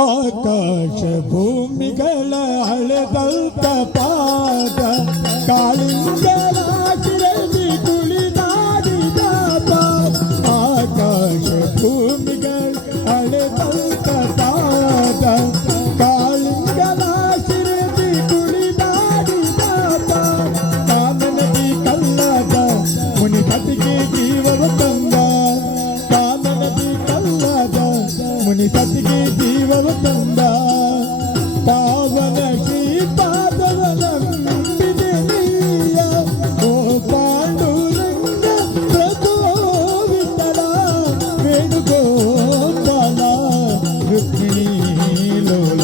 ಆಕಾಶ ಭೂಮಿಗಳ ಹಳೆದಂತ ಪಾದ ಕಾಳಿಂಗರ ಶಿರಲಿ ಕುಳಿದಾಡಿದ ಆಕಾಶ ಭೂಮಿಗಳ ಹಳೆದಂತ ಪಾದ ಕಾಳಿಂಗರ ಶಿರಲಿ ಕುಳಿದಾಡಿದ ಕಾನನದಿ ಕಲ್ಲದ ಮುನಿ ಕತಿಗೆ ಜೀವವ ತಂದ ಕಾನನದಿ ಕಲ್ಲದ ಮುನಿ ಕತಿಗೆ ಜೀವವ ತಂದ ಪಾವನ ಶ್ರೀಪಾದವ ನಂಬಿದೆ ನೀಯ ಓ ಪಾಂಡುರಂಗ ಪ್ರಭೋ ವಿಠಲ ವೇಣುಗೋಪಾಲ ರುಕ್ಮಿಣೀ ಲೋಲ